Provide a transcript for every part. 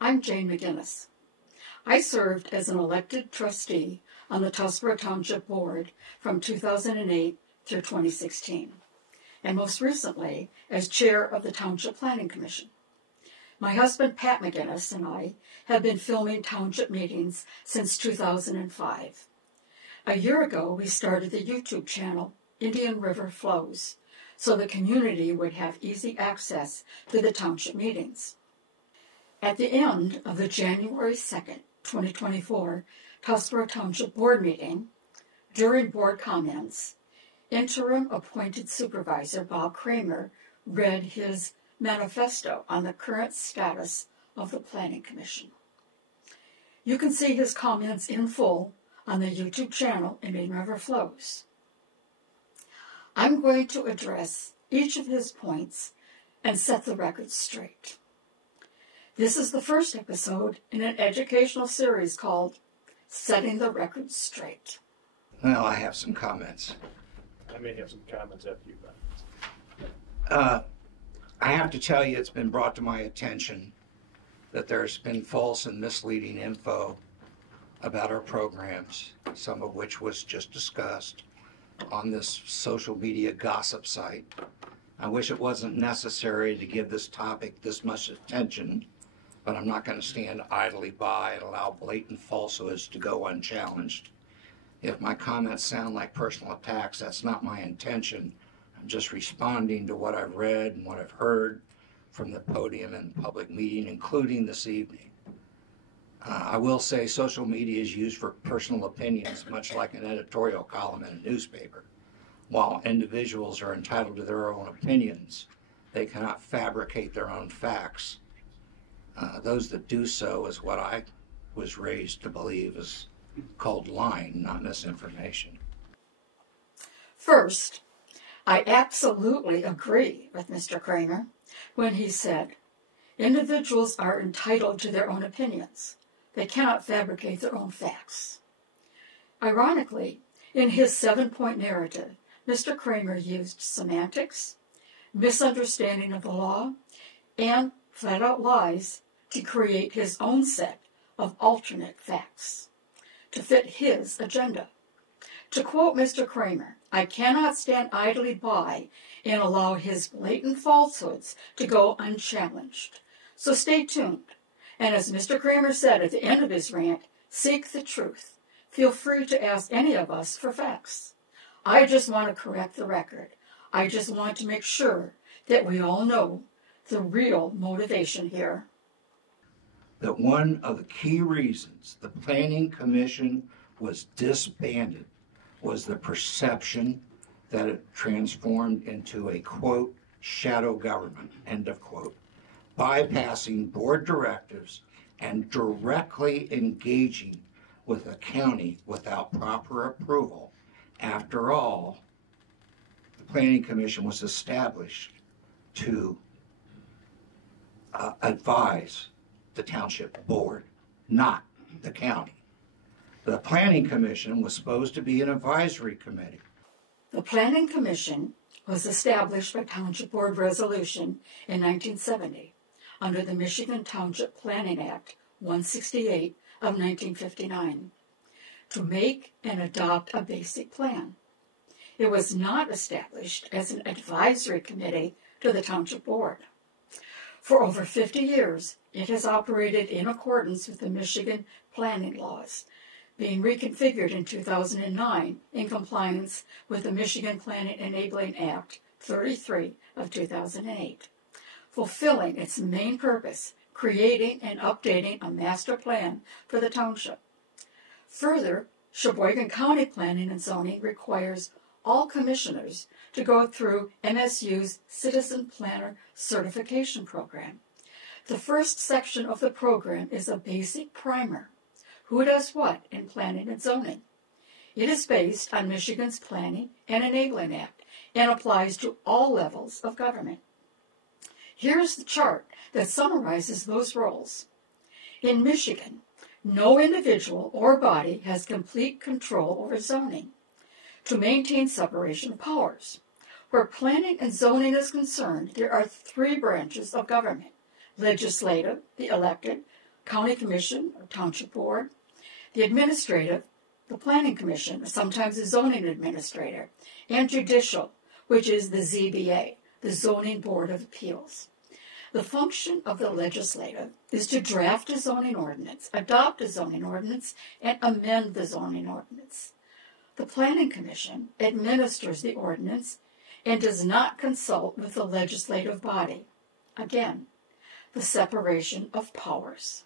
I'm Jane McGinnis. I served as an elected trustee on the Tuscarawas Township Board from 2008 through 2016, and most recently as chair of the Township Planning Commission. My husband, Pat McGinnis, and I have been filming township meetings since 2005. A year ago, we started the YouTube channel, Indian River Flows, so the community would have easy access to the township meetings. At the end of the January 2nd, 2024 Tuscarawas Township Board meeting, during board comments, interim appointed supervisor Bob Kramer read his manifesto on the current status of the Planning Commission. You can see his comments in full on the YouTube channel, Indian River Flows. I'm going to address each of his points and set the record straight. This is the first episode in an educational series called Setting the Record Straight. Well, I have some comments. I may have some comments after you, I have to tell you, it's been brought to my attention that there's been false and misleading info about our programs, some of which was just discussed on this social media gossip site. I wish it wasn't necessary to give this topic this much attention, but I'm not going to stand idly by and allow blatant falsehoods to go unchallenged. If my comments sound like personal attacks, that's not my intention. I'm just responding to what I've read and what I've heard from the podium and public meeting, including this evening. I will say social media is used for personal opinions, much like an editorial column in a newspaper. While individuals are entitled to their own opinions, they cannot fabricate their own facts. Those that do so is what I was raised to believe is called lying, not misinformation. First, I absolutely agree with Mr. Kramer when he said, individuals are entitled to their own opinions. They cannot fabricate their own facts. Ironically, in his 7-point narrative, Mr. Kramer used semantics, misunderstanding of the law, and flat-out lies to create his own set of alternate facts to fit his agenda. To quote Mr. Kramer, I cannot stand idly by and allow his blatant falsehoods to go unchallenged. So stay tuned. And as Mr. Kramer said at the end of his rant, seek the truth. Feel free to ask any of us for facts. I just want to correct the record. I just want to make sure that we all know the real motivation here. That one of the key reasons the Planning Commission was disbanded was the perception that it transformed into a, quote, shadow government, end of quote, bypassing board directives and directly engaging with a county without proper approval. After all, the Planning Commission was established to advise the township board, not the county. The Planning Commission was supposed to be an advisory committee. The Planning Commission was established by Township Board Resolution in 1970 under the Michigan Township Planning Act 168 of 1959 to make and adopt a basic plan. It was not established as an advisory committee to the Township Board. For over 50 years, it has operated in accordance with the Michigan planning laws, being reconfigured in 2009 in compliance with the Michigan Planning Enabling Act 33 of 2008, fulfilling its main purpose, creating and updating a master plan for the township. Further, Sheboygan County Planning and Zoning requires all commissioners to go through MSU's Citizen Planner Certification Program. The first section of the program is a basic primer. Who does what in planning and zoning? It is based on Michigan's Planning and Enabling Act and applies to all levels of government. Here's the chart that summarizes those roles. In Michigan, no individual or body has complete control over zoning. To maintain separation of powers. Where planning and zoning is concerned, there are 3 branches of government: legislative, the elected, County Commission or Township Board, the Administrative, the Planning Commission, or sometimes the Zoning Administrator, and Judicial, which is the ZBA, the Zoning Board of Appeals. The function of the legislative is to draft a zoning ordinance, adopt a zoning ordinance, and amend the zoning ordinance. The Planning Commission administers the ordinance and does not consult with the legislative body. Again, the separation of powers.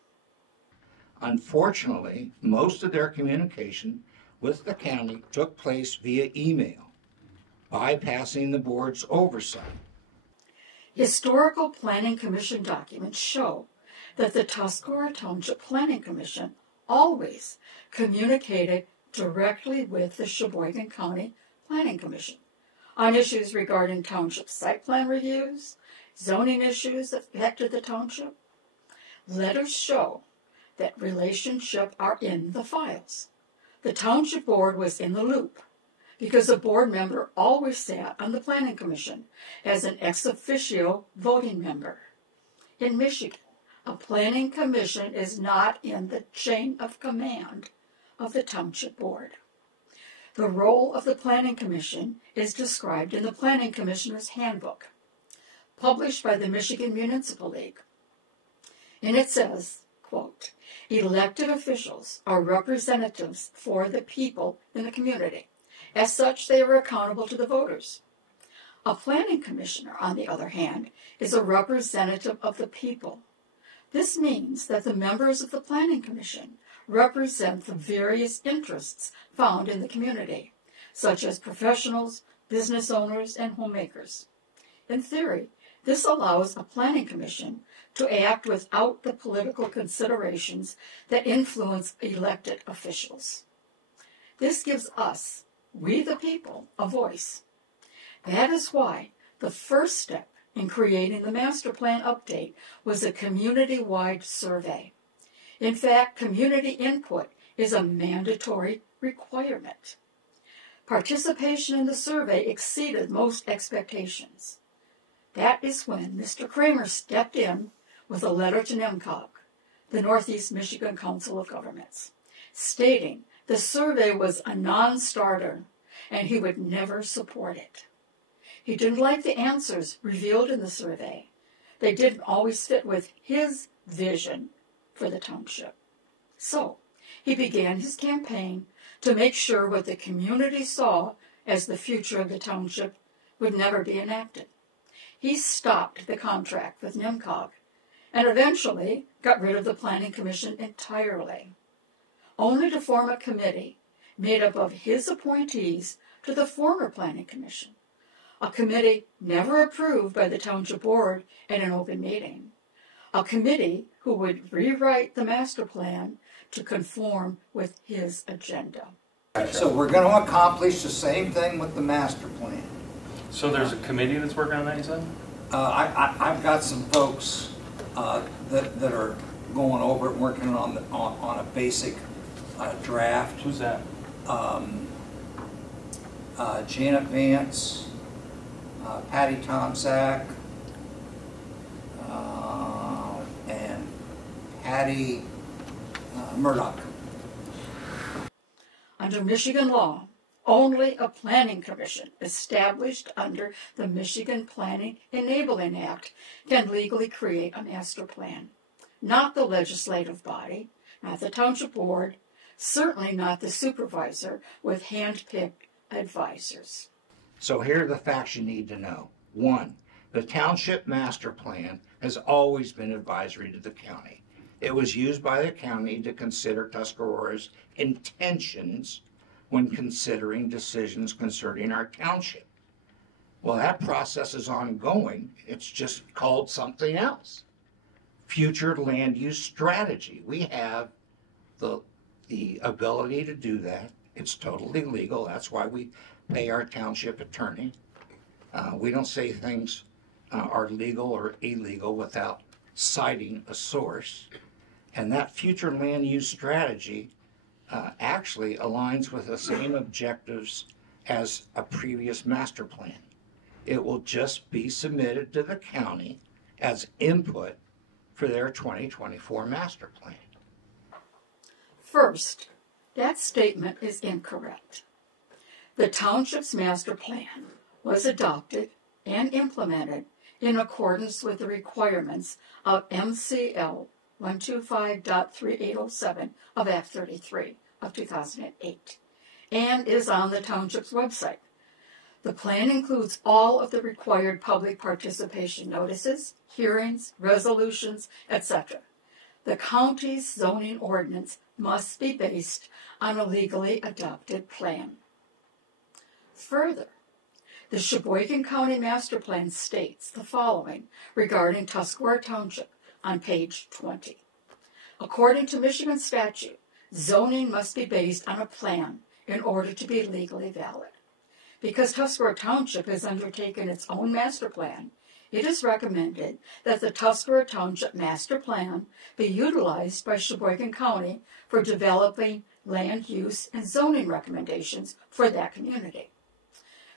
Unfortunately, most of their communication with the county took place via email, bypassing the board's oversight. Historical Planning Commission documents show that the Tuscarora Township Planning Commission always communicated directly with the Sheboygan County Planning Commission on issues regarding township site plan reviews, zoning issues that affected the township. Letters show that relationships are in the files. The Township Board was in the loop because a board member always sat on the Planning Commission as an ex officio voting member. In Michigan, a Planning Commission is not in the chain of command of the Township Board. The role of the Planning Commission is described in the Planning Commissioner's Handbook, published by the Michigan Municipal League. And it says, quote, elected officials are representatives for the people in the community. As such, they are accountable to the voters. A planning commissioner, on the other hand, is a representative of the people. This means that the members of the planning commission represent the various interests found in the community, such as professionals, business owners, and homemakers. In theory, this allows a planning commission to act without the political considerations that influence elected officials. This gives us, we the people, a voice. That is why the first step in creating the master plan update was a community-wide survey. In fact, community input is a mandatory requirement. Participation in the survey exceeded most expectations. That is when Mr. Kramer stepped in with a letter to NEMCOG, the Northeast Michigan Council of Governments, stating the survey was a non-starter and he would never support it. He didn't like the answers revealed in the survey. They didn't always fit with his vision for the township. So he began his campaign to make sure what the community saw as the future of the township would never be enacted. He stopped the contract with NEMCOG and eventually got rid of the Planning Commission entirely, only to form a committee made up of his appointees to the former Planning Commission, a committee never approved by the Township Board in an open meeting, a committee who would rewrite the master plan to conform with his agenda. So we're going to accomplish the same thing with the master plan. So there's a committee that's working on that, you said? I've got some folks that are going over it, working on a basic draft. Who's that? Janet Vance, Patty Tomczak, and Patty Murdoch. Under Michigan law, only a planning commission established under the Michigan Planning Enabling Act can legally create a master plan. Not the legislative body, not the township board, certainly not the supervisor with hand-picked advisors. So here are the facts you need to know. 1, the township master plan has always been advisory to the county. It was used by the county to consider Tuscarora's intentions when considering decisions concerning our township. Well, that process is ongoing. It's just called something else. Future land use strategy. We have the ability to do that. It's totally legal. That's why we pay our township attorney. We don't say things are legal or illegal without citing a source. And that future land use strategy actually aligns with the same objectives as a previous master plan. It will just be submitted to the county as input for their 2024 master plan. First, that statement is incorrect. The township's master plan was adopted and implemented in accordance with the requirements of MCL 125.3807 of Act 33 of 2008 and is on the township's website. The plan includes all of the required public participation notices, hearings, resolutions, etc. The county's zoning ordinance must be based on a legally adopted plan. Further, the Sheboygan County Master Plan states the following regarding Tuscarora Township on page 20. According to Michigan statute, zoning must be based on a plan in order to be legally valid. Because Tuscarora Township has undertaken its own master plan, it is recommended that the Tuscarora Township Master Plan be utilized by Sheboygan County for developing land use and zoning recommendations for that community.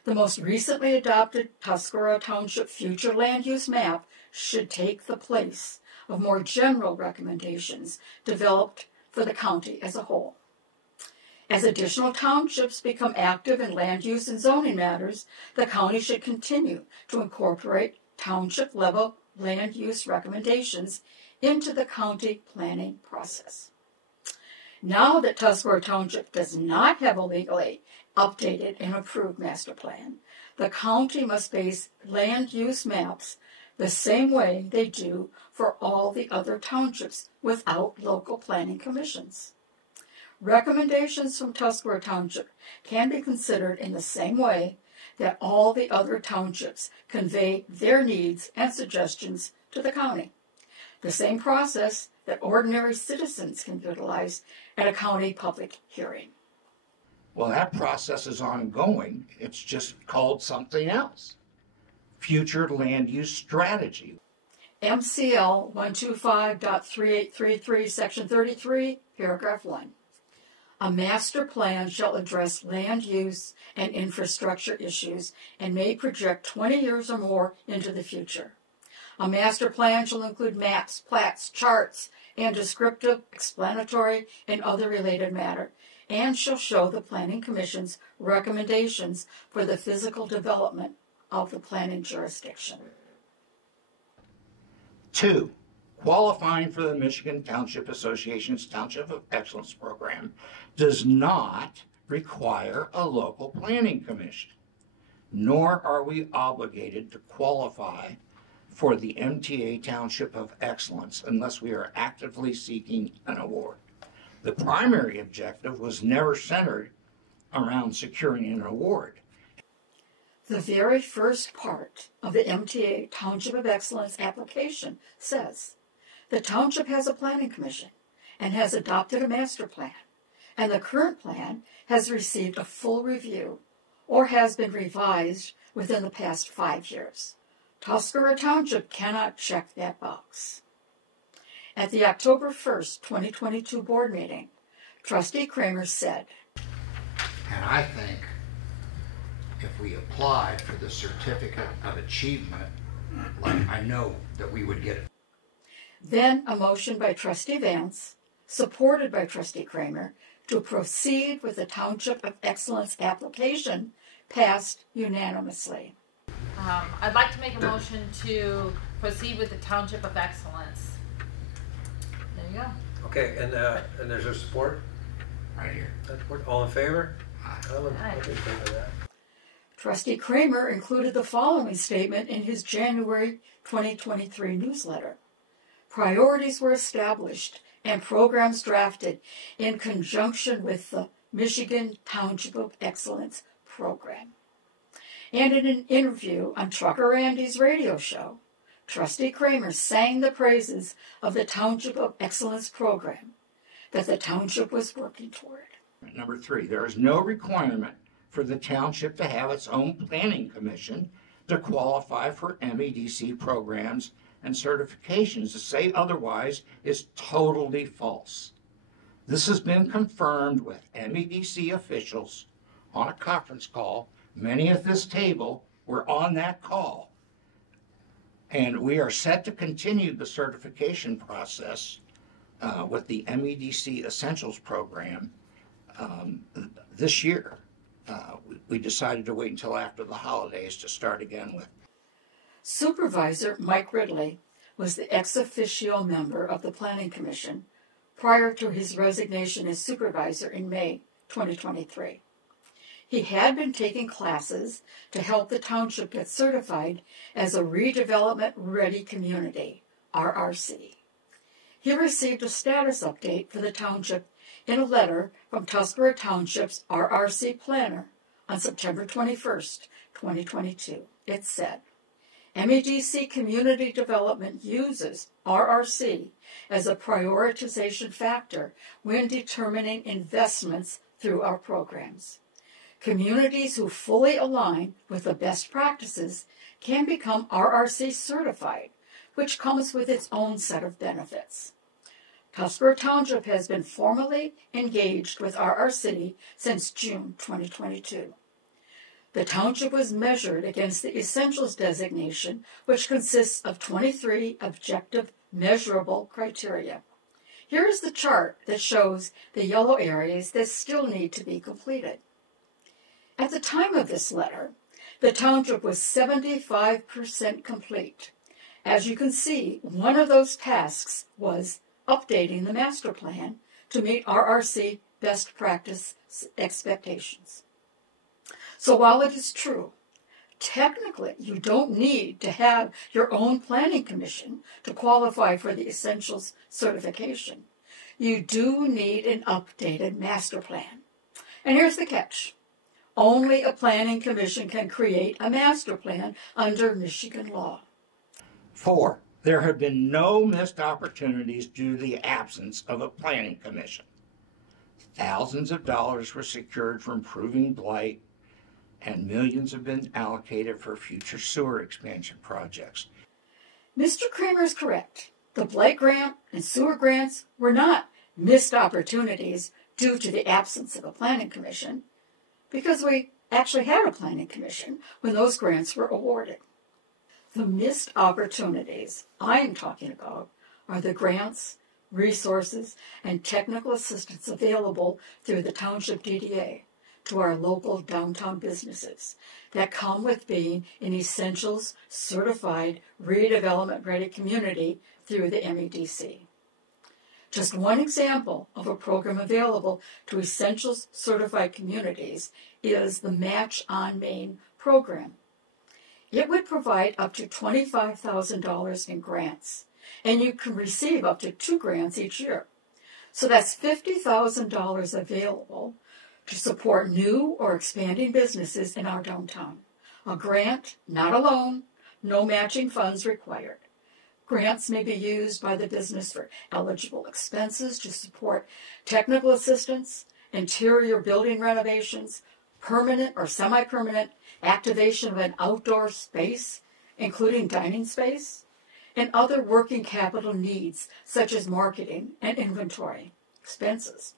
The most recently adopted Tuscarora Township Future Land Use Map should take the place of more general recommendations developed for the county as a whole. As additional townships become active in land use and zoning matters, the county should continue to incorporate township-level land use recommendations into the county planning process. Now that Tuscarora Township does not have a legally updated and approved master plan, the county must base land use maps the same way they do for all the other townships without local planning commissions. Recommendations from Tuscarora Township can be considered in the same way that all the other townships convey their needs and suggestions to the county. The same process that ordinary citizens can utilize at a county public hearing. Well, that process is ongoing. It's just called something else. Future Land Use Strategy. MCL 125.3833, Section 33, Paragraph 1. A master plan shall address land use and infrastructure issues and may project 20 years or more into the future. A master plan shall include maps, plats, charts, and descriptive, explanatory, and other related matter, and shall show the Planning Commission's recommendations for the physical development of the planning jurisdiction. 2. Qualifying for the Michigan Township Association's Township of Excellence program does not require a local planning commission, nor are we obligated to qualify for the MTA Township of Excellence unless we are actively seeking an award. The primary objective was never centered around securing an award. The very first part of the MTA Township of Excellence application says, the township has a planning commission and has adopted a master plan, and the current plan has received a full review or has been revised within the past 5 years. Tuscarora Township cannot check that box. At the October 1st, 2022 board meeting, Trustee Kramer said, And I think if we applied for the certificate of achievement, like I know that we would get it. Then a motion by Trustee Vance, supported by Trustee Kramer, to proceed with the Township of Excellence application passed unanimously. I'd like to make a motion to proceed with the Township of Excellence. There you go. Okay, and there's a support? Right here. Support. All in favor? I would Aye. in favor of that. Trustee Kramer included the following statement in his January 2023 newsletter. Priorities were established and programs drafted in conjunction with the Michigan Township of Excellence program. And in an interview on Trucker Randy's radio show, Trustee Kramer sang the praises of the Township of Excellence program that the township was working toward. Number 3, there is no requirement for the township to have its own planning commission to qualify for MEDC programs and certifications. To say otherwise is totally false. This has been confirmed with MEDC officials on a conference call. Many at this table were on that call. And we are set to continue the certification process with the MEDC Essentials program this year. We decided to wait until after the holidays to start again with. Supervisor Mike Ridley was the ex officio member of the Planning Commission prior to his resignation as supervisor in May 2023. He had been taking classes to help the township get certified as a redevelopment ready community, RRC. He received a status update for the township in a letter from Tuscarora Township's RRC planner on September 21st, 2022. It said, MEDC Community Development uses RRC as a prioritization factor when determining investments through our programs. Communities who fully align with the best practices can become RRC certified, which comes with its own set of benefits. Tuscarora Township has been formally engaged with RRC since June 2022. The township was measured against the Essentials designation, which consists of 23 objective measurable criteria. Here is the chart that shows the yellow areas that still need to be completed. At the time of this letter, the township was 75% complete. As you can see, one of those tasks was updating the master plan to meet RRC best practice expectations. So while it is true, technically you don't need to have your own planning commission to qualify for the Essentials certification. You do need an updated master plan. And here's the catch. Only a planning commission can create a master plan under Michigan law. 4, there have been no missed opportunities due to the absence of a planning commission. Thousands of dollars were secured for improving blight, and millions have been allocated for future sewer expansion projects. Mr. Kramer is correct. The blight grant and sewer grants were not missed opportunities due to the absence of a planning commission, because we actually had a planning commission when those grants were awarded. The missed opportunities I'm talking about are the grants, resources, and technical assistance available through the Township DDA to our local downtown businesses that come with being an Essentials certified redevelopment ready community through the MEDC. Just one example of a program available to Essentials certified communities is the Match on Main program. It would provide up to $25,000 in grants, and you can receive up to 2 grants each year. So that's $50,000 available to support new or expanding businesses in our downtown. A grant, not a loan, no matching funds required. Grants may be used by the business for eligible expenses to support technical assistance, interior building renovations, permanent or semi-permanent activation of an outdoor space, including dining space, and other working capital needs such as marketing and inventory expenses.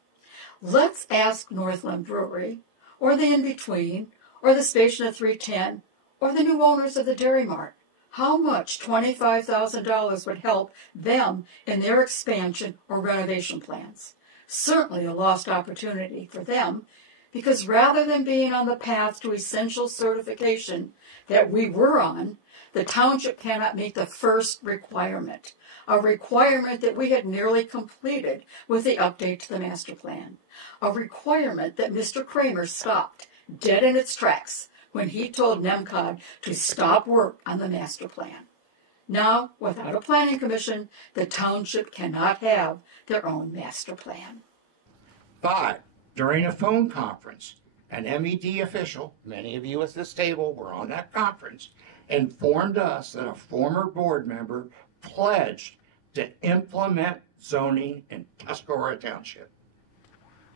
Let's ask Northland Brewery, or the In-Between, or the Station of 310, or the new owners of the Dairy Mart, how much $25,000 would help them in their expansion or renovation plans. Certainly a lost opportunity for them, because rather than being on the path to essential certification that we were on, the township cannot meet the first requirement, a requirement that we had nearly completed with the update to the master plan, a requirement that Mr. Kramer stopped dead in its tracks when he told NEMCOG to stop work on the master plan. Now, without a planning commission, the township cannot have their own master plan. 5, during a phone conference, an MED official, many of you at this table were on that conference, informed us that a former board member pledged to implement zoning in Tuscarora Township,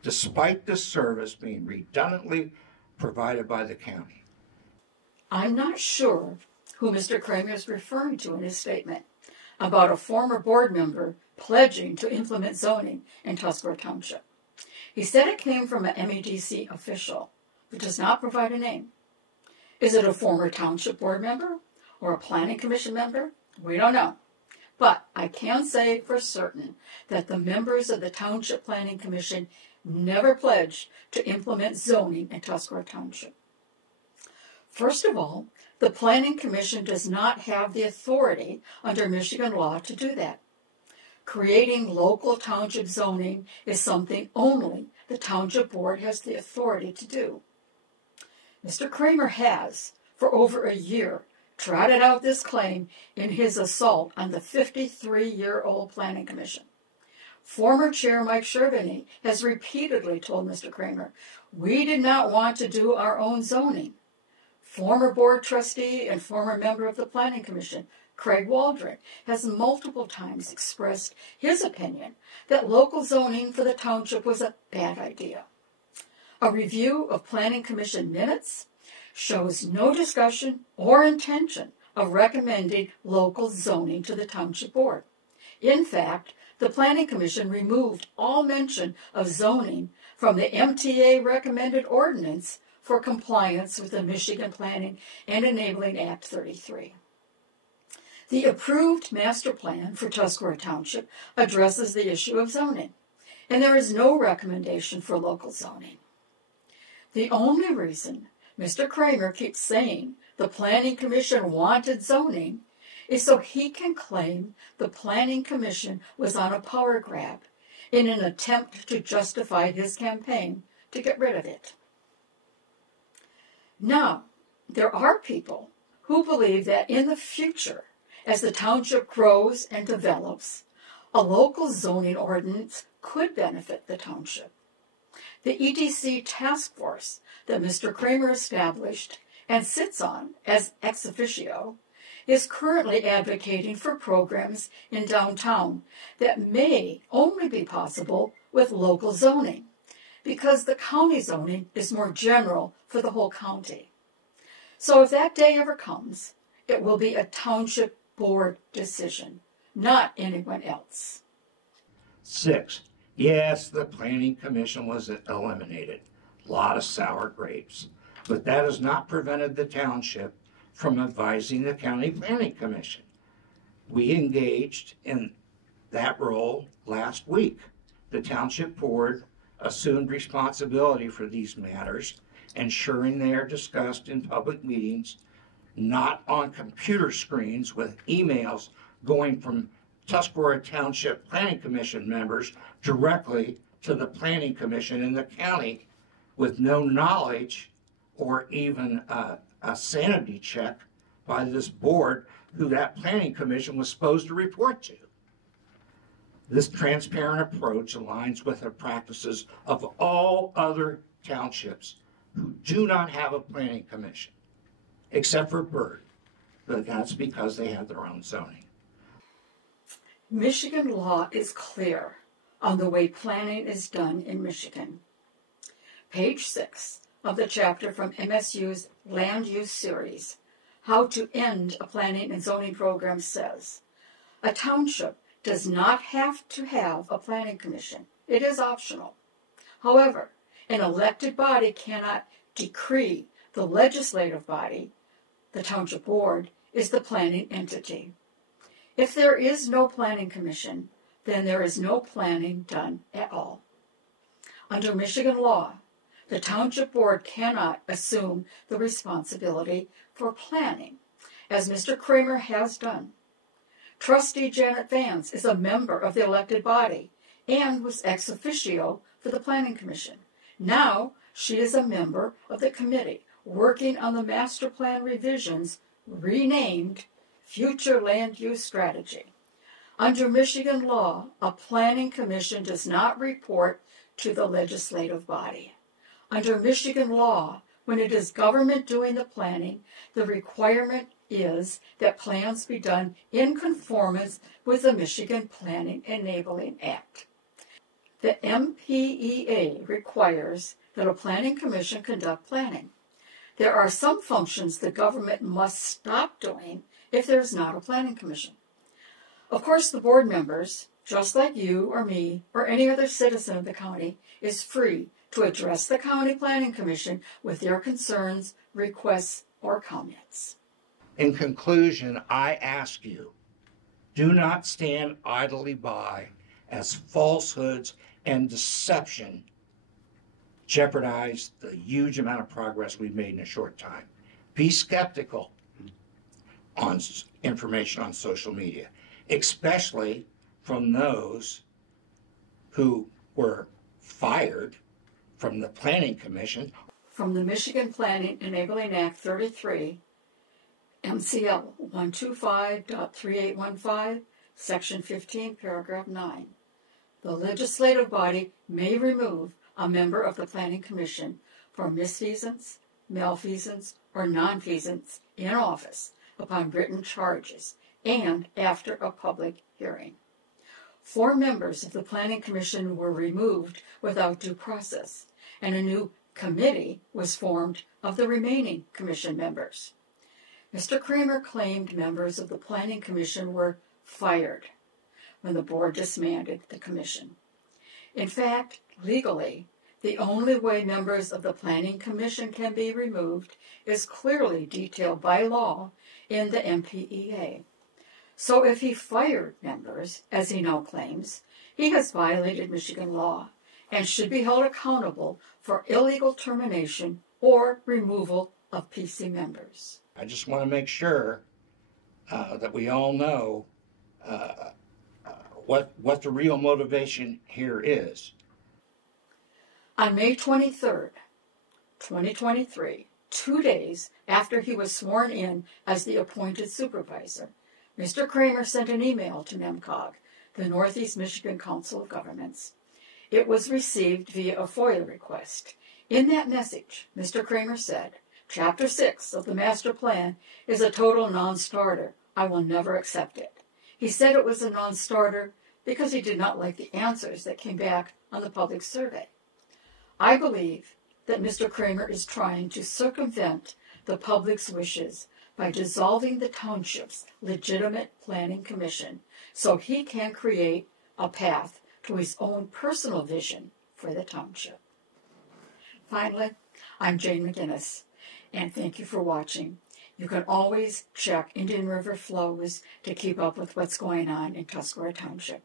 despite this service being redundantly provided by the county. I'm not sure who Mr. Kramer is referring to in his statement about a former board member pledging to implement zoning in Tuscarora Township. He said it came from an MEDC official, but does not provide a name. Is it a former township board member or a planning commission member? We don't know. But I can say for certain that the members of the Township Planning Commission never pledged to implement zoning in Tuscarora Township. First of all, the Planning Commission does not have the authority under Michigan law to do that. Creating local township zoning is something only the Township Board has the authority to do. Mr. Kramer has, for over a year, trotted out this claim in his assault on the 53-year-old Planning Commission. Former Chair Mike Shervany has repeatedly told Mr. Kramer, we did not want to do our own zoning. Former board trustee and former member of the Planning Commission, Craig Waldron, has multiple times expressed his opinion that local zoning for the township was a bad idea. A review of Planning Commission minutes shows no discussion or intention of recommending local zoning to the Township Board. In fact, the Planning Commission removed all mention of zoning from the MTA recommended ordinance for compliance with the Michigan Planning and Enabling Act 33. The approved master plan for Tuscarora Township addresses the issue of zoning, and there is no recommendation for local zoning. The only reason Mr. Kramer keeps saying the Planning Commission wanted zoning is so he can claim the Planning Commission was on a power grab in an attempt to justify his campaign to get rid of it. Now, there are people who believe that in the future, as the township grows and develops, a local zoning ordinance could benefit the township. The EDC task force that Mr. Kramer established and sits on as ex officio is currently advocating for programs in downtown that may only be possible with local zoning, because the county zoning is more general for the whole county. So if that day ever comes, it will be a township board decision, not anyone else. 6. Yes, the Planning Commission was eliminated. A lot of sour grapes. But that has not prevented the township from advising the County Planning Commission. We engaged in that role last week. The Township Board assumed responsibility for these matters, ensuring they are discussed in public meetings, not on computer screens with emails going from Tuscarora Township Planning Commission members directly to the Planning Commission in the county with no knowledge or even a sanity check by this board who that Planning Commission was supposed to report to. This transparent approach aligns with the practices of all other townships who do not have a Planning Commission, except for Byrd, but that's because they have their own zoning. Michigan law is clear on the way planning is done in Michigan. Page 6 of the chapter from MSU's Land Use Series, How to End a Planning and Zoning Program, says, a township does not have to have a planning commission. It is optional. However, an elected body cannot decree the legislative body, the township board, is the planning entity. If there is no planning commission, then there is no planning done at all. Under Michigan law, the township board cannot assume the responsibility for planning, as Mr. Kramer has done. Trustee Janet Vance is a member of the elected body and was ex officio for the Planning Commission. Now she is a member of the committee working on the master plan revisions renamed Future Land Use Strategy. Under Michigan law, a planning commission does not report to the legislative body. Under Michigan law, when it is government doing the planning, the requirement is that plans be done in conformance with the Michigan Planning Enabling Act. The MPEA requires that a planning commission conduct planning. There are some functions the government must stop doing if there is not a planning commission. Of course, the board members, just like you or me or any other citizen of the county, is free to address the County Planning Commission with their concerns, requests, or comments. In conclusion, I ask you, do not stand idly by as falsehoods and deception jeopardize the huge amount of progress we've made in a short time. Be skeptical on information on social media, especially from those who were fired from the Planning Commission. From the Michigan Planning Enabling Act 33, MCL 125.3815, Section 15, Paragraph 9. The legislative body may remove a member of the Planning Commission for misfeasance, malfeasance, or nonfeasance in office upon written charges and after a public hearing. 4 members of the Planning Commission were removed without due process, and a new committee was formed of the remaining commission members. Mr. Kramer claimed members of the Planning Commission were fired when the board disbanded the commission. In fact, legally, the only way members of the Planning Commission can be removed is clearly detailed by law in the MPEA. So if he fired members, as he now claims, he has violated Michigan law and should be held accountable for illegal termination or removal of PC members. I just want to make sure that we all know what the real motivation here is. On May 23rd, 2023, 2 days after he was sworn in as the appointed supervisor, Mr. Kramer sent an email to NEMCOG, the Northeast Michigan Council of Governments. It was received via a FOIA request. In that message, Mr. Kramer said, Chapter 6 of the Master Plan is a total non-starter. I will never accept it. He said it was a non-starter because he did not like the answers that came back on the public survey. I believe that Mr. Kramer is trying to circumvent the public's wishes by dissolving the township's legitimate planning commission so he can create a path to his own personal vision for the township. Finally, I'm Jane McGinnis, and thank you for watching. You can always check Indian River flows to keep up with what's going on in Tuscarora Township.